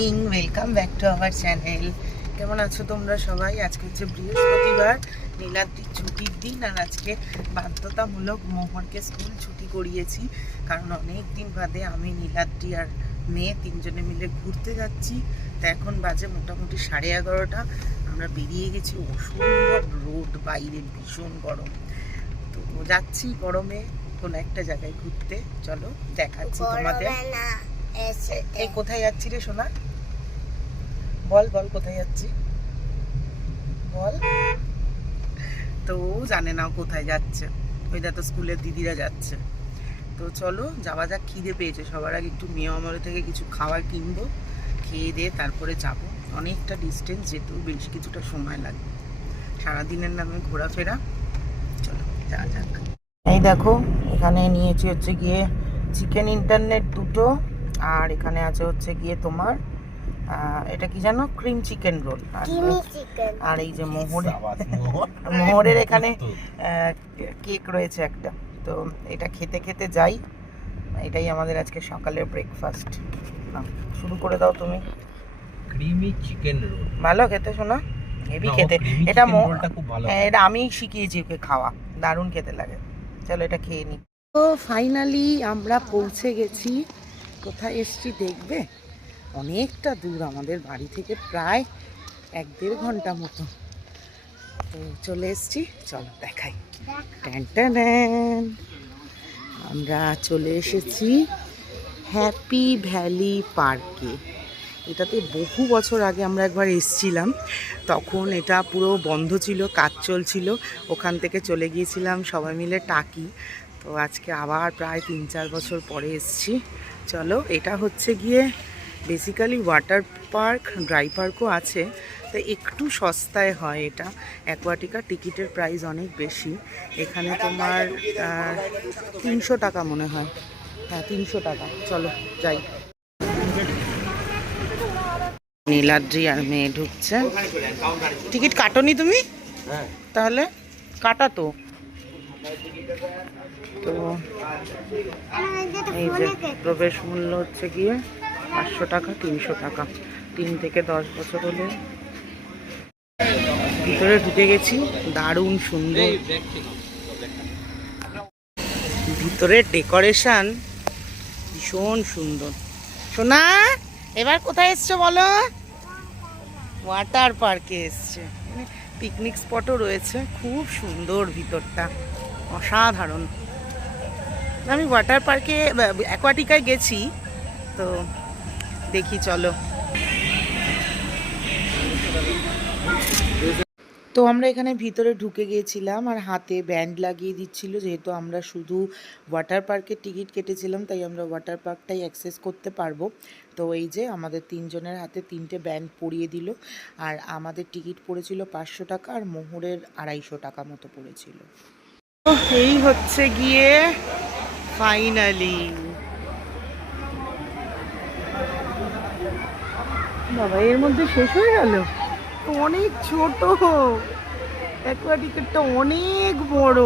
Welcome back to our channel কেমন আছো তোমরা সবাই? আজকে হচ্ছে বৃহস্পতিবার নীলাদ্রির ছুটির দিন আর আজকে বাধ্যতামূলক মোহরকে স্কুল ছুটি করিয়েছি। কারণ অনেক দিন বাদে আমি নীলাদ্রি আর মেয়ে তিনজনে মিলে ঘুরতে যাচ্ছি। তো এখন বাজে মোটামুটি সাড়ে এগারোটা। আমরা বেরিয়ে গেছি অসম্ভব রোড বাইরে ভীষণ গরম। তো যাচ্ছি গরমে কোনো একটা জায়গায় ঘুরতে। চলো দেখাচ্ছি তোমাদের। এই কোথায় যাচ্ছি রে সোনা? বল বল, কোথায় যাচ্ছি? বল। তো ও জানে না কোথায় যাচ্ছে। ওই তো স্কুলের দিদিরা যাচ্ছে। তো চলো যাওয়া যাক, খিদে পেয়েছে। সবার আগে একটু মেয়ে আমলে থেকে কিছু খাবার কিনবো, খেয়ে দিয়ে তারপরে যাব। অনেকটা ডিস্টেন্স যেতেও বেশ কিছুটা সময় লাগবে। সারাদিনের নামে ঘোরাফেরা। চলো, যাওয়া যাক। এই দেখো, এখানে নিয়েছি হচ্ছে গিয়ে চিকেন ইন্টারনেট দুটো, আর এখানে আছে হচ্ছে গিয়ে তোমার এটা কি জানো? ক্রিম চিকেন রোল আর কিমি চিকেন আর এই যে মোহরে মোহরের এখানে কেক রয়েছে একটা। তো এটা খেতে খেতে যাই। এটাই আমাদের আজকে সকালের ব্রেকফাস্ট শুরু করে দাও তুমি। ক্রিমি চিকেন রোল ভালো খেতে শোনা। হেভি খেতে। এটা হ্যাঁ, এটা আমি শিখিয়েছি ওকে খাওয়া। দারুণ খেতে লাগে। চলো এটা খেয়ে নি। তো ফাইনালি আমরা পৌঁছে গেছি। কোথায় এসছি দেখবে? অনেকটা দূর আমাদের বাড়ি থেকে প্রায় এক দেড় ঘণ্টা মতো। তো চলে এসছি, চলো দেখাই। ট্যান আমরা চলে এসেছি হ্যাপি ভ্যালি পার্কে এটাতে বহু বছর আগে আমরা একবার এসছিলাম। তখন এটা পুরো বন্ধ ছিল, কাজ চলছিল। ওখান থেকে চলে গিয়েছিলাম সবাই মিলে টাকি। তো আজকে আবার প্রায় তিন চার বছর পরে এসছি। চলো, এটা হচ্ছে গিয়ে বেসিক্যালি ওয়াটার পার্ক ড্রাই পার্কও আছে তো একটু সস্তায় হয় এটা। অ্যাকোয়াটিকার টিকিটের প্রাইস অনেক বেশি। এখানে তোমার তিনশো টাকা মনে হয়। হ্যাঁ তিনশো টাকা। চলো যাই। নীলাদ্রি আর মেয়ে ঢুকছে। টিকিট কাটোনি তুমি? তাহলে কাটা তো। তো এই যে প্রবেশ মূল্য হচ্ছে গিয়ে পাঁচশো টাকা, তিনশো টাকা। তিন থেকে দশ বছর হলে ভিতরে ঢুকে গেছি। দারুণ সুন্দর। ভিতরের ডেকোরেশন ভীষণ সুন্দর। সোনা, এবার কোথায় এসছো বলো? ওয়াটার পার্কে এসছে। পিকনিক স্পটও রয়েছে। খুব সুন্দর ভিতরটা। অসাধারণ। আমি ওয়াটার পার্কে অ্যাকোয়াটিকায় গেছি, তো দেখি, চলো। তো আমরা এখানে ভিতরে ঢুকে গিয়েছিলাম আর হাতে ব্যান্ড লাগিয়ে দিচ্ছিল, যেহেতু আমরা শুধু ওয়াটার পার্কের টিকিট কেটেছিলাম, তাই আমরা ওয়াটার পার্কটাই অ্যাক্সেস করতে পারব। তো এই যে আমাদের তিনজনের হাতে তিনটে ব্যান্ড পরিয়ে দিল, আর আমাদের টিকিট পড়েছিল পাঁচশো টাকা আর মোহরের আড়াইশো টাকা মতো পড়েছিল। এই হচ্ছে গিয়ে ফাইনালি। বাবা, এর মধ্যে শেষ হয়ে গেল? অনেক ছোট। অ্যাকোয়াটিকেটটা অনেক বড়।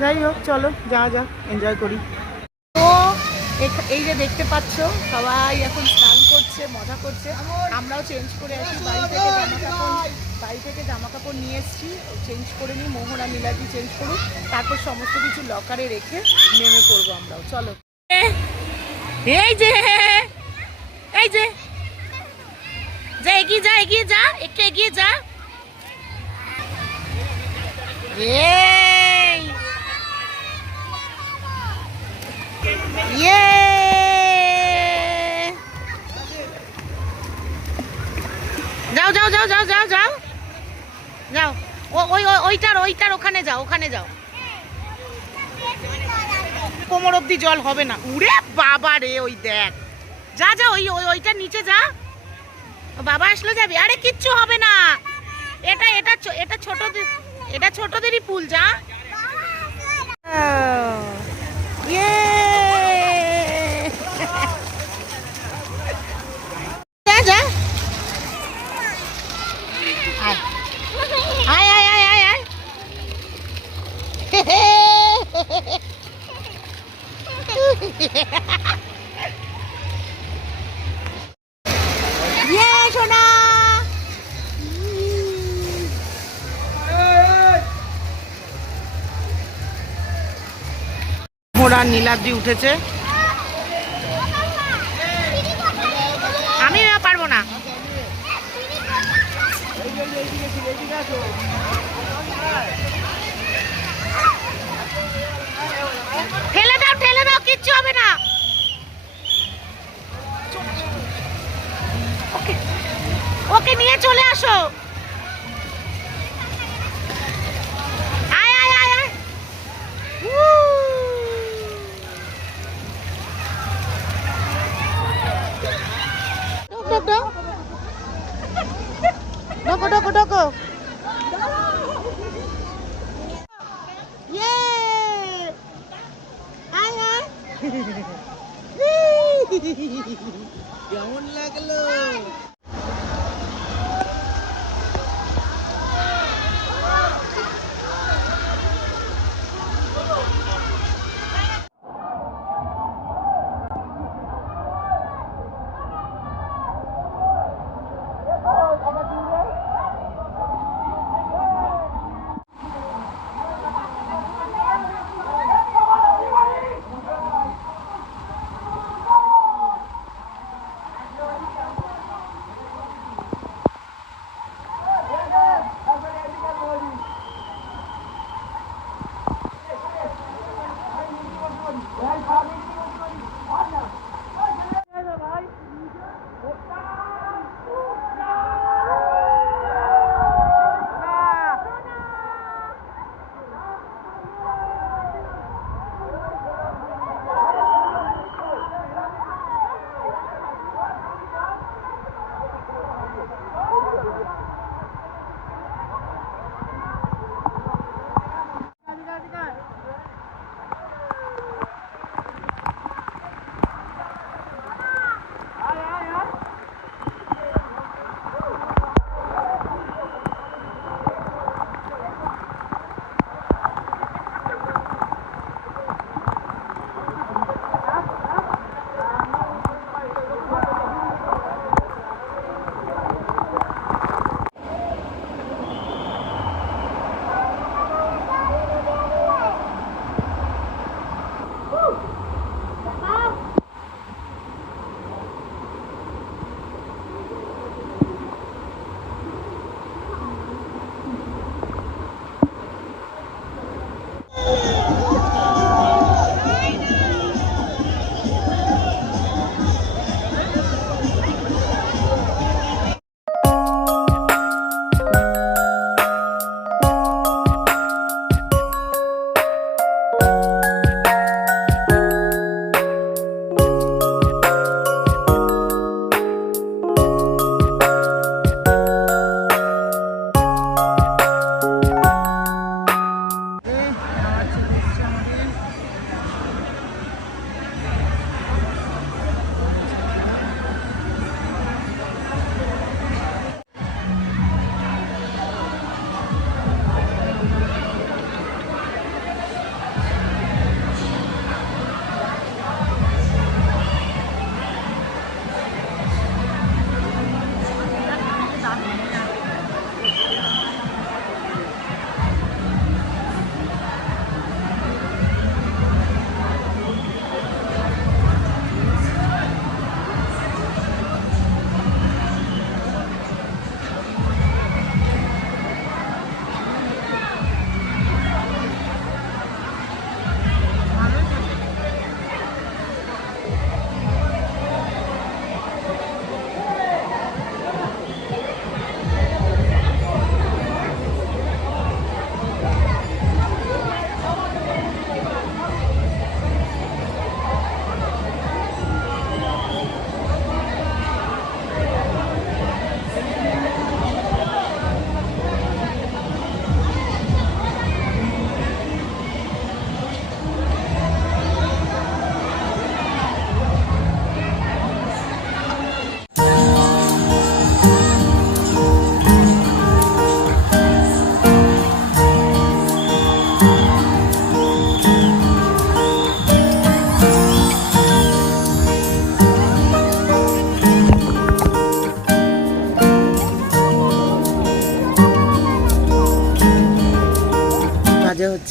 যাই হোক, চলো যা যা এনজয় করি। তো এই যে দেখতে পাচ্ছ, সবাই এখন স্নান করছে, মজা করছে। আমরাও চেঞ্জ করে আসি, বাড়ি থেকে জামা কাপড় বাড়ি থেকে জামা কাপড় নিয়ে এসেছি। চেঞ্জ করে নিই মোহরা মিলাদি চেঞ্জ করুক। তারপর সমস্ত কিছু লকারে রেখে নেমে পড়ব আমরাও। চলো। এই যে এই যে। যা এগিয়ে যা এগিয়ে যা, একটু এগিয়ে যা। যাও যাও যাও যাও যাও যাও। যাও। ওই- ওইটার ওইটার, ওখানে যাও ওখানে যাও। কোমর অব্দি জল হবে না। উড়ে বাবা রে, ওই দেখ। যা যা, ওই ওই, ওইটা নিচে যা। বাবা আসলে যাবি। আরে, কিচ্ছু হবে না। এটা এটা এটা ছোটদের এটা ছোটদেরই পুল যা। আর নীলাদ্রি উঠেছে। আমি পারব না। কেমন লাগল?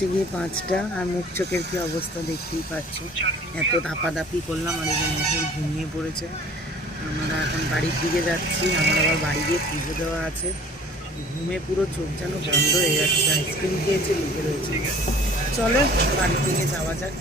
হচ্ছে গিয়ে পাঁচটা, আর মুখ চোখের কি অবস্থা দেখতেই পাচ্ছ। এত ধাপাধাপি করলাম আর মুখে ঘুমিয়ে পড়েছে। আমরা এখন বাড়ির দিকে যাচ্ছি, আমার আবার বাড়ি গিয়ে পুজো দেওয়া আছে। ঘুমে পুরো চোখ যেন বন্ধ হয়ে যাচ্ছে, আইসক্রিম খেয়েছে লিখে রয়েছে। চলো, বাড়ির দিকে যাওয়া যাক।